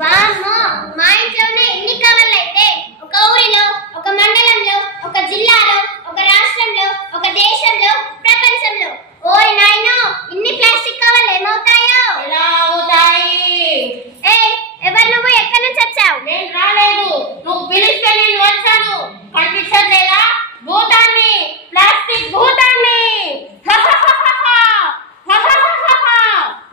బామ్మో మా ఇంట్లోనే ఎన్ని కవర్లు అయితే ఒక ఊరిలో, ఒక మండలంలో, ఒక జిల్లాలో, ఒక రాష్ట్రంలో, ఒక దేశంలో, ప్రపంచంలో. ఓయ్ నాయనో, ఇన్ని ప్లాస్టిక్ కవర్లు ఏమవుతాయో? ఎలా అవుతాయి? ఎవరు నువ్వు? ఎక్కడి నుంచి వచ్చావు? నేను రాలేదు, నువ్వు పిలిస్తే నేను వచ్చాను. కనిపించట్లేదా? భూతాన్ని, ప్లాస్టిక్ భూతాన్ని.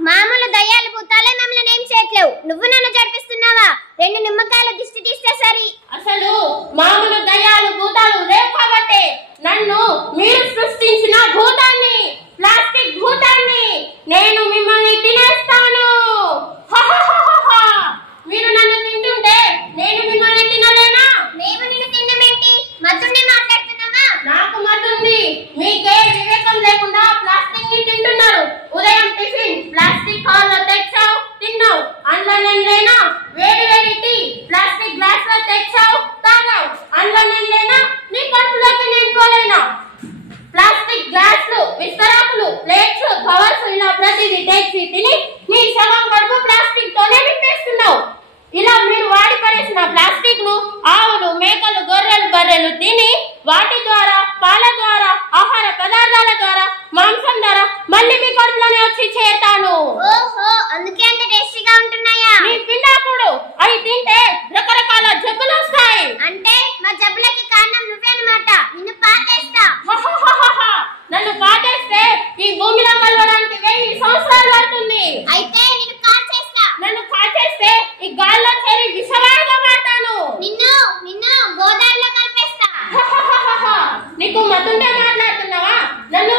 మామూలు దయ్యాలు భూతాలే మమ్మల్ని ఏం చేయట్లేవు. నువ్వు నన్ను జడిపిస్తున్నావా? 2 నిమ్మకాయల దిష్టి తీస్తే సరి. అసలు మామూలు దయ్యాలు భూతాలు లేవు కాబట్టి నన్ను మీరు సృష్టించిన భూతాన్ని, ప్లాస్టిక్ భూతాన్ని నేను మిమ్మల్ని తినేస్తాను. మీరు నన్ను తింటుంటే నేను మిమ్మల్ని తినలేనా? మేము నిన్ను తిన్నమేంటి? మతుండే మాట్లాడుతున్నావా? నాకు మతుంది. మీకే వివేకం లేకుండా ప్లాస్టిక్ ని తింటున్నారు. ఉదయం టిఫిన్ ప్లాస్టిక్ కవర్లో తెచ్చావు, తిన్నావు. అందులో నేను లేనా? వేడి వేడి టీ ప్లాస్టిక్ గ్లాస్ లో తెచ్చావు, తాగావు. అందులో నేను లేనా? నీ కడుపులోకి నేను పోలేనా? ప్లాస్టిక్ గ్లాసులు, విస్తరాకులు, ప్లేట్స్, కవర్స్ ఇలా ప్రతిదీ తెచ్చి తిని నీ సగం కడుపు ప్లాస్టిక్ తోనే నింపేస్తున్నావు. ఇలా మీరు వాడి పడేసిన ప్లాస్టిక్ ను ఆవులు, మేకలు, గొర్రెలు, బర్రెలు తిని వాటి ద్వారా, పాల ద్వారా, ఆహార పదార్థాల ద్వారా, మాంసం ద్వారా మళ్ళీ మీ కడుపులోనే వచ్చి చేరుతాను. ఓహో, అందుకే అంత టేస్టీగా ఉంటున్నాయా? మీ పిల్లాకుడు అవి తింటే రకరకాల జబ్బులు వస్తాయి. అంటే మా జబ్బులకి కారణం నువ్వే అన్నమాట. నిన్ను పాతేస్తా. నన్ను పాటేస్తే ఈ భూమిలో కలవడానికి 1000 సంవత్సరాలు పడుతుంది. అయితే నిన్ను కాల్చేస్తా. నన్ను కాల్చేస్తే ఈ గాల్లో చేరి విషవాయుగా మారతాను. నిన్ను గోదావరిలో కలిపేస్తా. నీకు మతుంటే మాట్లాడుతున్నావా? నన్ను